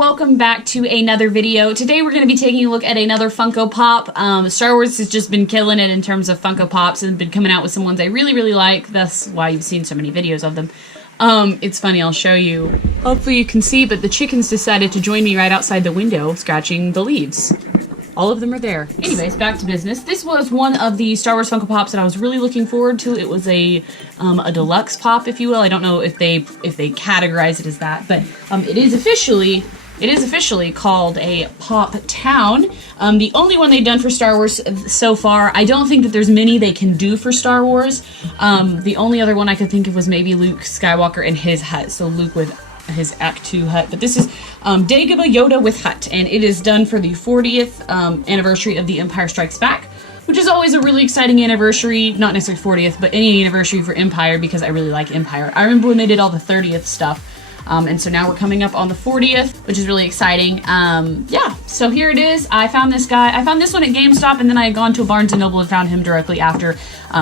welcome back to another video. Today we're going to be taking a look at another Funko Pop. Star Wars has just been killing it in terms of Funko Pops and been coming out with some ones I really like. That's why you've seen so many videos of them. It's funny, I'll show you. Hopefully you can see, but the chickens decided to join me right outside the window scratching the leaves. All of them are there. Anyways, back to business. This was one of the Star Wars Funko Pops that I was really looking forward to. It was a deluxe pop, if you will. I don't know if they categorize it as that, but it is officially called a Pop Town. The only one they've done for Star Wars so far. I don't think that there's many they can do for Star Wars. The only other one I could think of was maybe Luke Skywalker and his hut. So Luke with his Act 2 hut, but this is Dagobah Yoda with hut, and it is done for the 40th anniversary of The Empire Strikes Back, which is always a really exciting anniversary, not necessarily 40th, but any anniversary for Empire, because I really like Empire. I remember when they did all the 30th stuff, and so now we're coming up on the 40th, which is really exciting. Yeah, so here it is. I found this guy. I found this one at GameStop, and then I had gone to a Barnes & Noble and found him directly after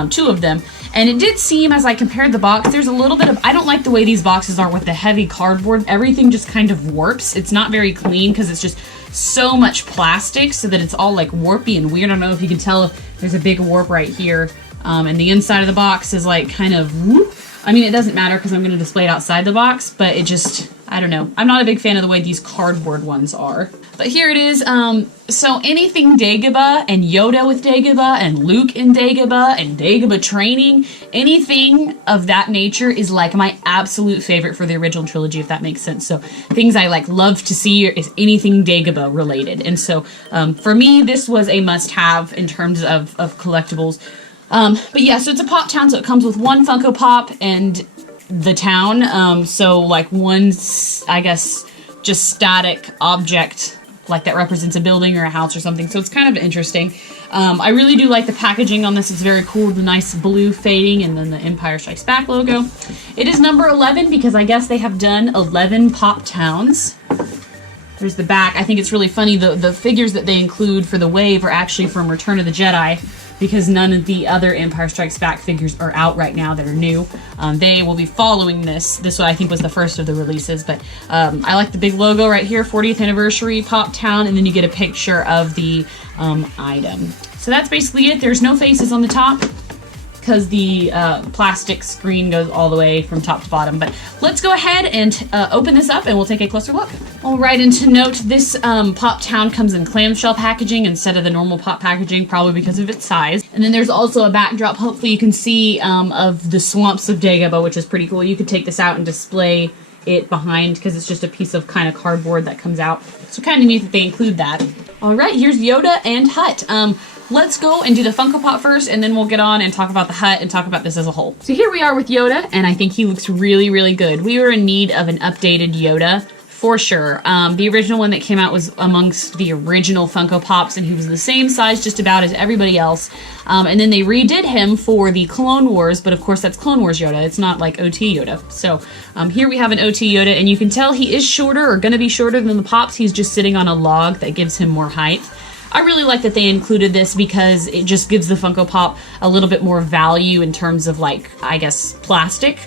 two of them. And it did seem, as I compared the box, there's a little bit of, I don't like the way these boxes are with the heavy cardboard. Everything just kind of warps. It's not very clean because it's just so much plastic so that it's all like warpy and weird. I don't know if you can tell, there's a big warp right here. And the inside of the box is like kind of whoop. I mean, it doesn't matter because I'm going to display it outside the box, but it just, I don't know. I'm not a big fan of the way these cardboard ones are. But here it is. So anything Dagobah and Yoda with Dagobah and Luke in Dagobah and Dagobah training, anything of that nature is like my absolute favorite for the original trilogy, if that makes sense. So things I like love to see is anything Dagobah related. And so for me, this was a must-have in terms of collectibles. But yeah, so it's a Pop Town, so it comes with one Funko Pop and the town. So like one, I guess, just static object like that represents a building or a house or something. So it's kind of interesting. I really do like the packaging on this. It's very cool. The nice blue fading and then the Empire Strikes Back logo. It is number 11 because I guess they have done 11 Pop Towns. There's the back. I think it's really funny. The figures that they include for the wave are actually from Return of the Jedi, because none of the other Empire Strikes Back figures are out right now that are new. They will be following this. This one I think was the first of the releases, but I like the big logo right here, 40th anniversary Pop Town, and then you get a picture of the item. So that's basically it. There's no faces on the top because the plastic screen goes all the way from top to bottom. But let's go ahead and open this up and we'll take a closer look. All right, and to note, this Pop Town comes in clamshell packaging instead of the normal pop packaging, probably because of its size. And then there's also a backdrop, hopefully you can see, of the swamps of Dagobah, which is pretty cool. You could take this out and display it behind because it's just a piece of kind of cardboard that comes out. So kind of neat that they include that. All right, here's Yoda and Hut. Let's go and do the Funko Pop first, and then we'll get on and talk about the hut and talk about this as a whole. So here we are with Yoda, and I think he looks really good. We were in need of an updated Yoda, for sure. The original one that came out was amongst the original Funko Pops, and he was the same size just about as everybody else. And then they redid him for the Clone Wars, but of course that's Clone Wars Yoda. It's not like OT Yoda. So here we have an OT Yoda, and you can tell he is shorter, or gonna be shorter than the Pops. He's just sitting on a log that gives him more height. I really like that they included this because it just gives the Funko Pop a little bit more value in terms of, like, I guess, plastic,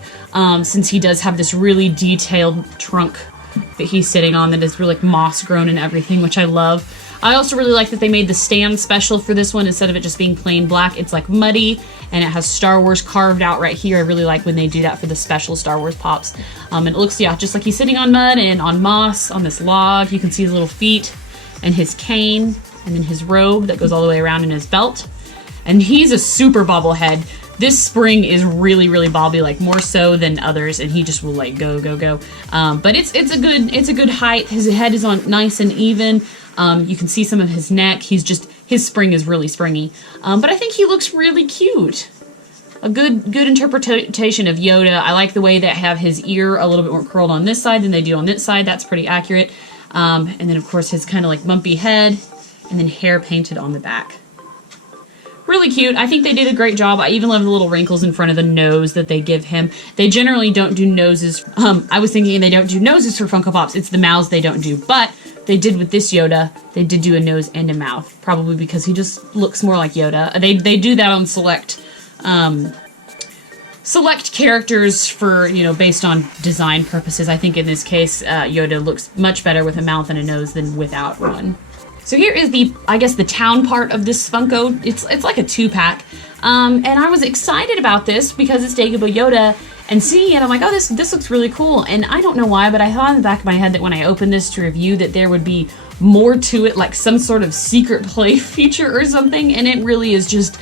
since he does have this really detailed trunk that he's sitting on that is really like moss grown and everything, which I love. I also really like that they made the stand special for this one. Instead of it just being plain black, it's like muddy and it has Star Wars carved out right here. I really like when they do that for the special Star Wars Pops. And it looks, yeah, just like he's sitting on mud and on moss on this log. You can see his little feet and his cane, and then his robe that goes all the way around in his belt. And he's a super bobblehead. This spring is really bobby, like more so than others, and he just will like go. But it's a good height. His head is on nice and even. You can see some of his neck. His spring is really springy. But I think he looks really cute. A good interpretation of Yoda. I like the way they have his ear a little bit more curled on this side than they do on this side. That's pretty accurate. And then of course his kind of like bumpy head, and then hair painted on the back. Really cute. I think they did a great job. I even love the little wrinkles in front of the nose that they give him. They generally don't do noses. I was thinking they don't do noses for Funko Pops. It's the mouths they don't do. But they did with this Yoda. They did do a nose and a mouth. Probably because he just looks more like Yoda. They do that on select select characters for, you know, based on design purposes. I think in this case, Yoda looks much better with a mouth and a nose than without one. So here is the, I guess, the town part of this Funko. It's like a 2-pack. And I was excited about this because it's Dagobah Yoda, and seeing it, I'm like, oh, this looks really cool. And I don't know why, but I thought in the back of my head that when I opened this to review that there would be more to it, like some sort of secret play feature or something, and it really is just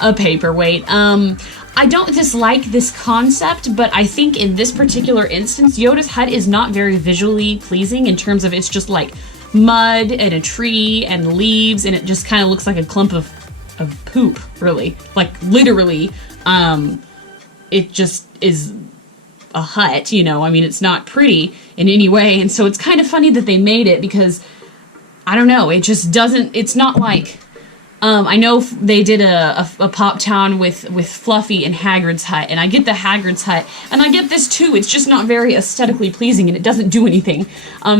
a paperweight. I don't dislike this concept, but I think in this particular instance, Yoda's hut is not very visually pleasing in terms of it's just like mud and a tree and leaves, and it just kind of looks like a clump of poop, really. Like, literally, it just is a hut, you know? I mean, it's not pretty in any way, and so it's kind of funny that they made it because, I don't know, it just doesn't, it's not like, I know they did a Pop Town with Fluffy and Hagrid's hut, and I get the Hagrid's hut, and I get this too. It's just not very aesthetically pleasing, and it doesn't do anything.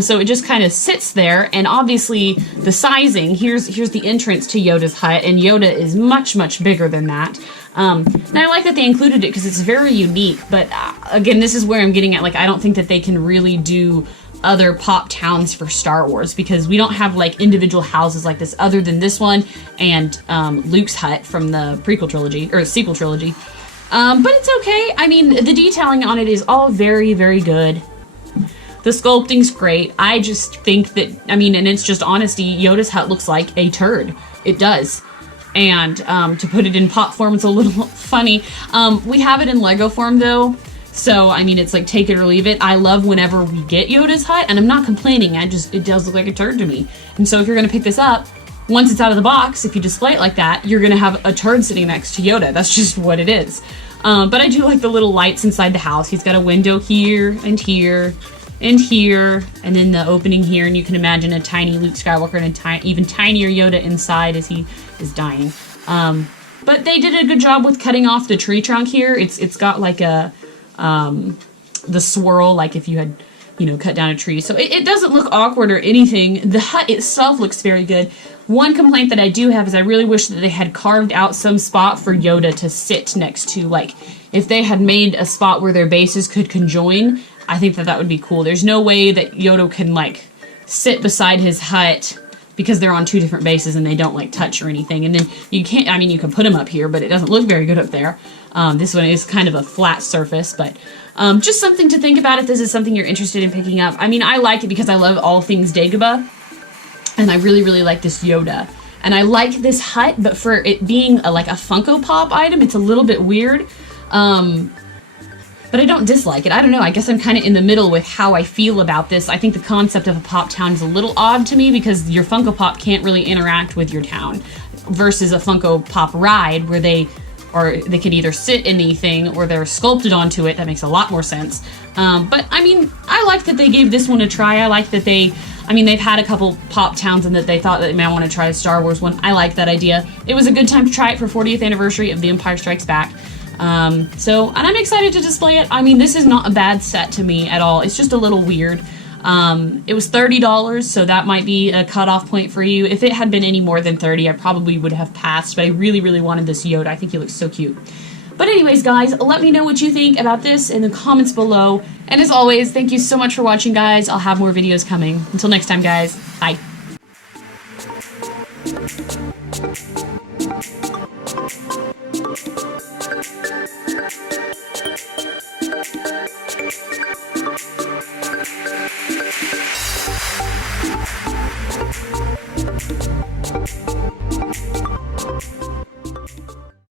So it just kind of sits there, and obviously the sizing, here's the entrance to Yoda's hut, and Yoda is much, much bigger than that. And I like that they included it because it's very unique, but again, this is where I'm getting at, like, I don't think that they can really do other Pop Towns for Star Wars because we don't have like individual houses like this other than this one and Luke's hut from the prequel trilogy or sequel trilogy. But it's okay. I mean, the detailing on it is all very, very good. The sculpting's great. I just think that, I mean, and it's just honesty, Yoda's hut looks like a turd. It does. And to put it in pop form, it's a little funny. We have it in Lego form though. So, I mean, it's like take it or leave it. I love whenever we get Yoda's hut, and I'm not complaining. It does look like a turd to me. And so if you're going to pick this up, once it's out of the box, if you display it like that, you're going to have a turd sitting next to Yoda. That's just what it is. But I do like the little lights inside the house. He's got a window here and here and here, and then the opening here, and you can imagine a tiny Luke Skywalker and a even tinier Yoda inside as he is dying. But they did a good job with cutting off the tree trunk here. It's got like a the swirl, like if you had, you know, cut down a tree. So it doesn't look awkward or anything. The hut itself looks very good. One complaint that I do have is I really wish that they had carved out some spot for Yoda to sit next to. Like, if they had made a spot where their bases could conjoin, I think that would be cool. There's no way that Yoda can, like, sit beside his hut because they're on two different bases and they don't, like, touch or anything. And then you can't, I mean, you can put them up here, but it doesn't look very good up there. This one is kind of a flat surface, but just something to think about if this is something you're interested in picking up. I mean, I like it because I love all things Dagobah, and I really, really like this Yoda. And I like this hut, but for it being like a Funko Pop item, it's a little bit weird. But I don't dislike it. I don't know. I guess I'm kind of in the middle with how I feel about this. I think the concept of a Pop Town is a little odd to me because your Funko Pop can't really interact with your town versus a Funko Pop ride where they could either sit in anything or they're sculpted onto it. That makes a lot more sense. But I mean, I like that they gave this one a try. I like that they've had a couple Pop Towns and that they thought that they might want to try a Star Wars one. I like that idea. It was a good time to try it for 40th anniversary of The Empire Strikes Back. And I'm excited to display it. I mean, this is not a bad set to me at all. It's just a little weird. It was $30, so that might be a cutoff point for you. If it had been any more than $30, I probably would have passed, but I really, really wanted this Yoda. I think he looks so cute. But anyways, guys, let me know what you think about this in the comments below. And as always, thank you so much for watching, guys. I'll have more videos coming. Until next time, guys. Bye.